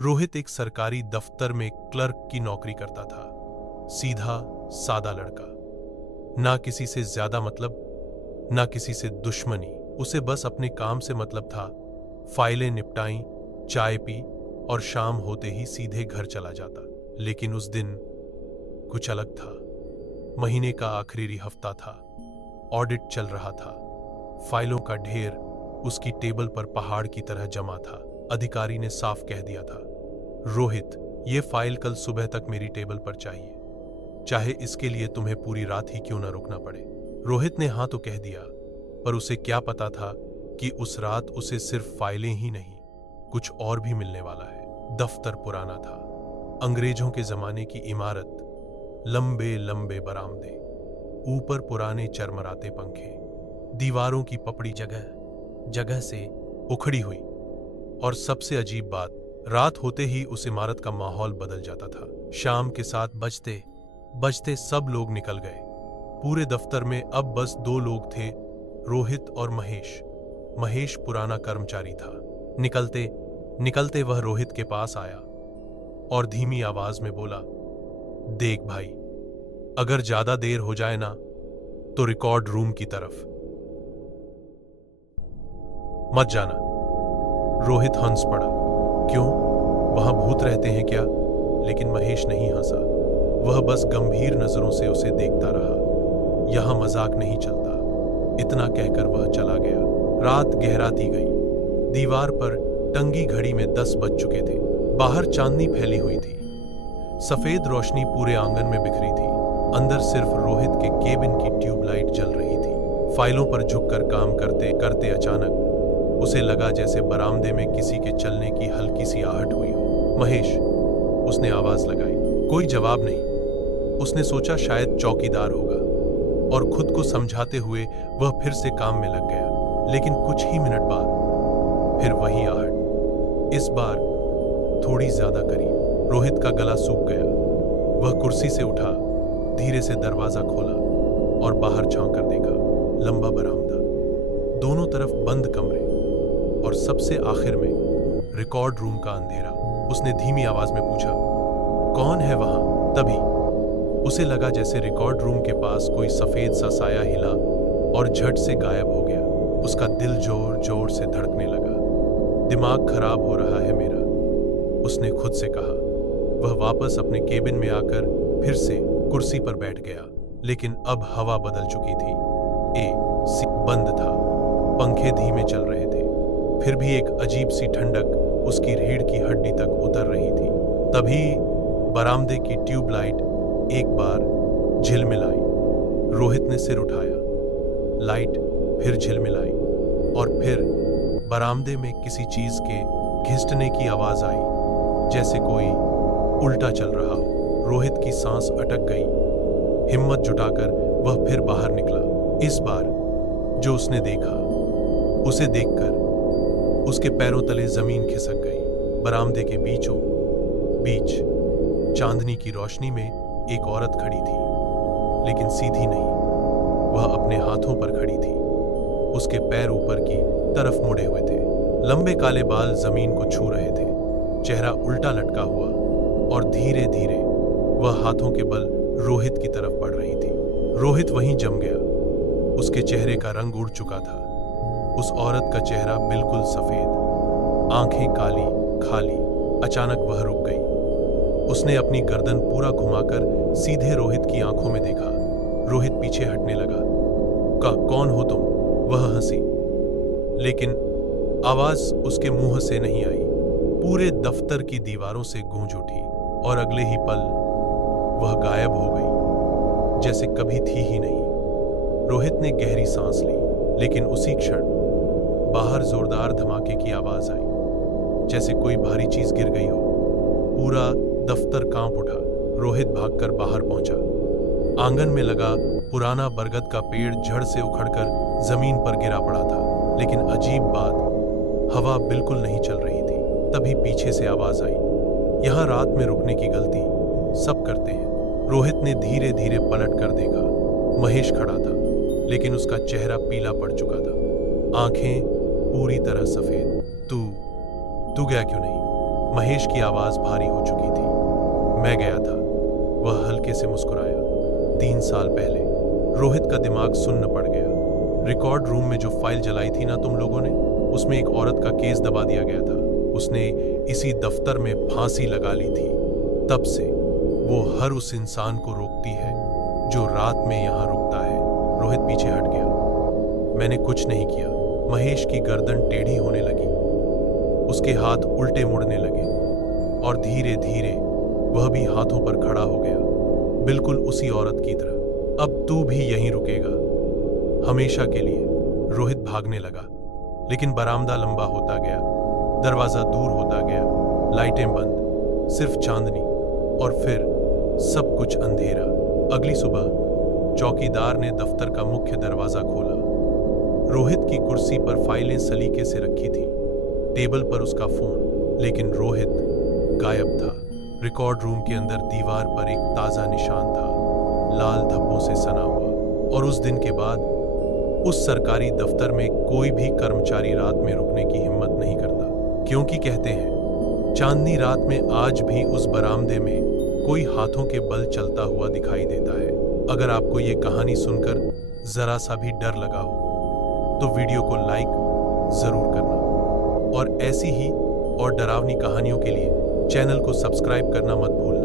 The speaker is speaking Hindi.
रोहित एक सरकारी दफ्तर में क्लर्क की नौकरी करता था। सीधा सादा लड़का, ना किसी से ज्यादा मतलब, ना किसी से दुश्मनी। उसे बस अपने काम से मतलब था। फाइलें निपटाई, चाय पी और शाम होते ही सीधे घर चला जाता। लेकिन उस दिन कुछ अलग था। महीने का आखिरी हफ्ता था। ऑडिट चल रहा था। फाइलों का ढेर उसकी टेबल पर पहाड़ की तरह जमा था। अधिकारी ने साफ कह दिया था, रोहित, ये फाइल कल सुबह तक मेरी टेबल पर चाहिए, चाहे इसके लिए तुम्हें पूरी रात ही क्यों न रुकना पड़े। रोहित ने हाँ तो कह दिया, पर उसे क्या पता था कि उस रात उसे सिर्फ फाइलें ही नहीं, कुछ और भी मिलने वाला है। दफ्तर पुराना था, अंग्रेजों के जमाने की इमारत, लंबे लंबे बरामदे, ऊपर पुराने चरमराते पंखे, दीवारों की पपड़ी जगह जगह से उखड़ी हुई। और सबसे अजीब बात, रात होते ही उस इमारत का माहौल बदल जाता था। शाम के 7 बजते बजते सब लोग निकल गए। पूरे दफ्तर में अब बस 2 लोग थे, रोहित और महेश। महेश पुराना कर्मचारी था। निकलते निकलते वह रोहित के पास आया और धीमी आवाज में बोला, देख भाई, अगर ज्यादा देर हो जाए ना तो रिकॉर्ड रूम की तरफ मत जाना। रोहित हंस पड़ा। क्यों, वहां भूत रहते हैं क्या? लेकिन महेश नहीं हंसा। वह बस गंभीर नजरों से उसे देखता रहा। यहां मजाक नहीं चलता। इतना कहकर वह चला गया। रात गहराती गई। दीवार पर टंगी घड़ी में 10 बज चुके थे। बाहर चांदनी फैली हुई थी। सफेद रोशनी पूरे आंगन में बिखरी थी। अंदर सिर्फ रोहित के केबिन की ट्यूबलाइट जल रही थी। फाइलों पर झुककर काम करते करते अचानक उसे लगा जैसे बरामदे में किसी के चलने की हल्की सी आहट हुई हो। महेश, उसने आवाज लगाई। कोई जवाब नहीं। उसने सोचा शायद चौकीदार होगा, और खुद को समझाते हुए वह फिर से काम में लग गया। लेकिन कुछ ही मिनट बाद फिर वही आहट, इस बार थोड़ी ज्यादा करीब। रोहित का गला सूख गया। वह कुर्सी से उठा, धीरे से दरवाजा खोला और बाहर झांक कर देखा। लंबा बरामदा, दोनों तरफ बंद कमरे, और सबसे आखिर में रिकॉर्ड रूम का अंधेरा। उसने धीमी आवाज में पूछा, कौन है वहां? तभी उसे लगा जैसे रिकॉर्ड रूम के पास कोई सफेद सा साया हिला और झट से गायब हो गया। उसका दिल जोर जोर से धड़कने लगा। दिमाग खराब हो रहा है मेरा, उसने खुद से कहा। वह वापस अपने केबिन में आकर फिर से कुर्सी पर बैठ गया। लेकिन अब हवा बदल चुकी थी। एसी बंद था, पंखे धीमे चल रहे थे। फिर भी एक अजीब सी ठंडक उसकी रीढ़ की हड्डी तक उतर रही थी। तभी बरामदे की ट्यूबलाइट एक बार झिलमिलाई। रोहित ने सिर उठाया। लाइट फिर झिलमिलाई, और फिर बरामदे में किसी चीज के घिसटने की आवाज आई, जैसे कोई उल्टा चल रहा हो। रोहित की सांस अटक गई। हिम्मत जुटाकर वह फिर बाहर निकला। इस बार जो उसने देखा, उसे देखकर उसके पैरों तले जमीन खिसक गई। बरामदे के बीचों बीच चांदनी की रोशनी में एक औरत खड़ी थी, लेकिन सीधी नहीं। वह अपने हाथों पर खड़ी थी। उसके पैर ऊपर की तरफ मुड़े हुए थे। लंबे काले बाल जमीन को छू रहे थे। चेहरा उल्टा लटका हुआ, और धीरे धीरे वह हाथों के बल रोहित की तरफ बढ़ रही थी। रोहित वहीं जम गया। उसके चेहरे का रंग उड़ चुका था। उस औरत का चेहरा बिल्कुल सफेद, आंखें काली खाली। अचानक वह रुक गई। उसने अपनी गर्दन पूरा घुमाकर सीधे रोहित की आंखों में देखा। रोहित पीछे हटने लगा। कौन हो तुम? वह हंसी, लेकिन आवाज उसके मुंह से नहीं आई। पूरे दफ्तर की दीवारों से गूंज उठी, और अगले ही पल वह गायब हो गई, जैसे कभी थी ही नहीं। रोहित ने गहरी सांस ली, लेकिन उसी क्षण बाहर जोरदार धमाके की आवाज आई, जैसे कोई भारी चीज गिर गई हो। पूरा दफ्तर कांप उठा। रोहित भागकर बाहर पहुंचा। आंगन में लगा पुराना बरगद का पेड़ झड़ से उखड़कर जमीन पर गिरा पड़ा था। लेकिन अजीब बात, हवा बिल्कुल नहीं चल रही थी। तभी पीछे से आवाज आई, यहां रात में रुकने की गलती सब करते हैं। रोहित ने धीरे धीरे पलट कर देखा। महेश खड़ा था, लेकिन उसका चेहरा पीला पड़ चुका था, आंखें पूरी तरह सफेद। तू गया क्यों नहीं? महेश की आवाज भारी हो चुकी थी। मैं गया था, वह हल्के से मुस्कुराया। 3 साल पहले। रोहित का दिमाग सुन्न पड़ गया। रिकॉर्ड रूम में जो फाइल जलाई थी ना तुम लोगों ने, उसमें एक औरत का केस दबा दिया गया था। उसने इसी दफ्तर में फांसी लगा ली थी। तब से वो हर उस इंसान को रोकती है जो रात में यहां रुकता है। रोहित पीछे हट गया। मैंने कुछ नहीं किया। महेश की गर्दन टेढ़ी होने लगी, उसके हाथ उल्टे मुड़ने लगे और धीरे धीरे वह भी हाथों पर खड़ा हो गया, बिल्कुल उसी औरत की तरह। अब तू भी यहीं रुकेगा, हमेशा के लिए। रोहित भागने लगा, लेकिन बरामदा लंबा होता गया, दरवाजा दूर होता गया, लाइटें बंद, सिर्फ चांदनी, और फिर सब कुछ अंधेरा। अगली सुबह चौकीदार ने दफ्तर का मुख्य दरवाजा खोला। रोहित की कुर्सी पर फाइलें सलीके से रखी थीं, टेबल पर उसका फोन, लेकिन रोहित गायब था। रिकॉर्ड रूम के अंदर दीवार पर एक ताजा निशान था, लाल धब्बों से सना हुआ। और उस दिन के बाद उस सरकारी दफ्तर में कोई भी कर्मचारी रात में रुकने की हिम्मत नहीं करता, क्योंकि कहते हैं चांदनी रात में आज भी उस बरामदे में कोई हाथों के बल चलता हुआ दिखाई देता है। अगर आपको ये कहानी सुनकर जरा सा भी डर लगा हो तो वीडियो को लाइक जरूर करना, और ऐसी ही और डरावनी कहानियों के लिए चैनल को सब्सक्राइब करना मत भूलना।